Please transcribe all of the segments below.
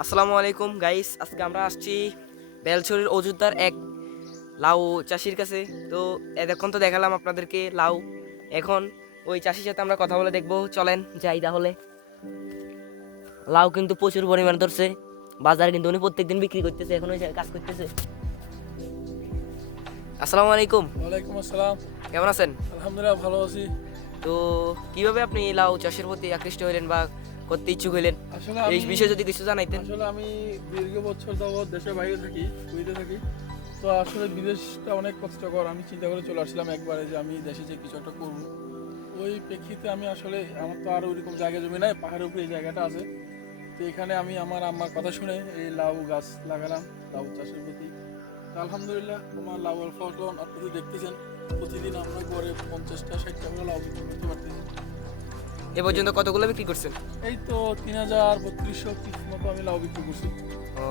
আসসালামু আলাইকুম গাইস, আজকে আমরা আসছি বেলছড়ির অযোধ্যার এক লাউ চাষির কাছে। তো এতক্ষণ তো দেখালাম আপনাদেরকে লাউ, এখন ওই চাষির সাথে আমরা কথা বলে দেখবো। চলেন যাই তাহলে। লাউ কিন্তু প্রচুর পরিমাণ ধরছে, বাজারে কিন্তু উনি প্রত্যেকদিন বিক্রি করতেছে, এখন ওই কাজ করতেছে। আসসালামু আলাইকুম। ওয়ালাইকুম আসসালাম। কেমন আছেন? আলহামদুলিল্লাহ ভালো আছি। তো কিভাবে আপনি এই লাউ চাষের প্রতি আকৃষ্ট হইলেন বা করতে ইচ্ছুক হইলেন, আসলে এই আমি বিষয়ে যদি কিছু জানাইতেন। আমি দীর্ঘ বছর যাবৎ দেশের বাইরে থাকি, কুয়েতে থাকি। তো আসলে বিদেশটা অনেক কষ্টকর। আমি চিন্তা করে চলে আসলাম একবারে যে আমি দেশে যে কিছু একটা করবো। ওই প্রেক্ষিতে আমি আসলে আমার তো আর ওইরকম জায়গা জমি নাই, পাহাড়ের উপরে এই জায়গাটা আছে। তো এখানে আমি আমার আম্মার কথা শুনে এই লাউ গাছ লাগালাম লাউ চাষের প্রতি। তো আলহামদুলিল্লাহ আমার লাউয়ের ফলন আপনারা দেখতেছেন। প্রতিদিন আমরা গড়ে 50টা 60টা করে লাউ বিক্রি করতে পারতেছি। এ পর্যন্ত কতগুলো বিক্রি করছেন? এই তো 3000-3200 পিস মতো আমি লাউ বিক্রি করছি। ও,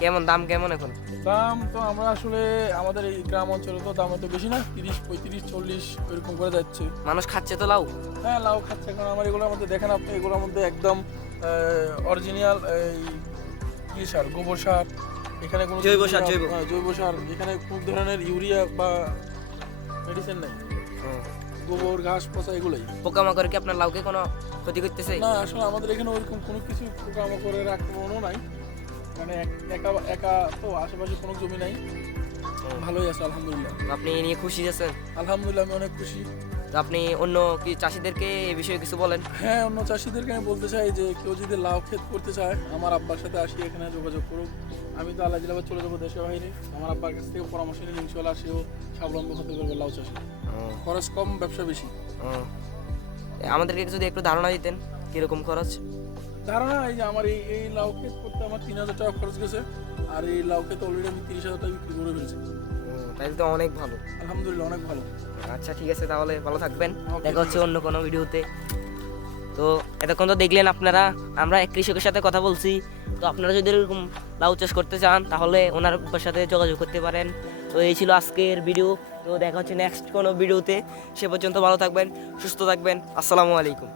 কেমন দাম কেমন এখন? দাম তো আমরা আসলে আমাদের এই গ্রাম অঞ্চলে তো দাম এত বেশি না, 30, 35, 40 এরকম করে যাচ্ছে। মানুষ খাচ্ছে তো লাউ? হ্যাঁ লাউ খাচ্ছে, কারণ আমার এগুলোর মধ্যে দেখেন আপনি, এগুলোর মধ্যে একদম অরিজিনাল এই কি সার, গোবর সার। এখানে কোনো জৈব সার, জৈব সার, এখানে কোনো ধরনের ইউরিয়া বা মেডিসিন নাই। গোবর ঘাস পচা এগুলোই। পোকামাকড় কি আপনার লাউকে কোনো ক্ষতি করতেছে? না আসলে আমাদের এখানে ওইরকম কোনো কিছু পোকামাকড়ের আক্রমণও নাই। মানে একা একা তো আশেপাশে কোনো জমি নাই, ভালোই আছে আলহামদুলিল্লাহ। আপনি এ নিয়ে খুশি আছেন? আলহামদুলিল্লাহ আমি অনেক খুশি। তো আপনি অন্য কি চাষিদেরকে এই বিষয়ে কিছু বলেন? হ্যাঁ, অন্য চাষিদেরকে আমি বলতে চাই যে কেউ যদি লাউ ক্ষেত করতে চায় আমার আব্বার সাথে আসি, এখানে যোগাযোগ করুক। আমি তো আল্লাহ জিলাবাদ চলে যাবো দেশের বাইরে, আমার আব্বার কাছ থেকে পরামর্শ নিয়ে ইনশাল্লাহ সেও স্বাবলম্বী হতে পারবে লাউ চাষে। খরচ কম, ব্যবসা বেশি। আমাদেরকে যদি একটু ধারণা দিতেন কিরকম খরচ? ধারণা এই যে আমার এই লাউ ক্ষেত করতে আমার 3000 টাকা খরচ গেছে, আর এই লাউ ক্ষেত অলরেডি আমি 30,000 টাকা বিক্রি করে ফেলছি। তাইলে তো অনেক ভালো। আলহামদুলিল্লাহ অনেক ভালো। আচ্ছা ঠিক আছে, তাহলে ভালো থাকবেন। Okay, দেখা হচ্ছে অন্য কোনো ভিডিওতে। তো এতক্ষণ তো দেখলেন আপনারা, আমরা এক কৃষকের সাথে কথা বলছি। তো আপনারা যদি এরকম লাউ চাষ করতে চান তাহলে ওনার সাথে যোগাযোগ করতে পারেন। তো এই ছিল আজকের ভিডিও। তো দেখা হচ্ছে নেক্সট কোনো ভিডিওতে। সে পর্যন্ত ভালো থাকবেন, সুস্থ থাকবেন। আসসালামু আলাইকুম।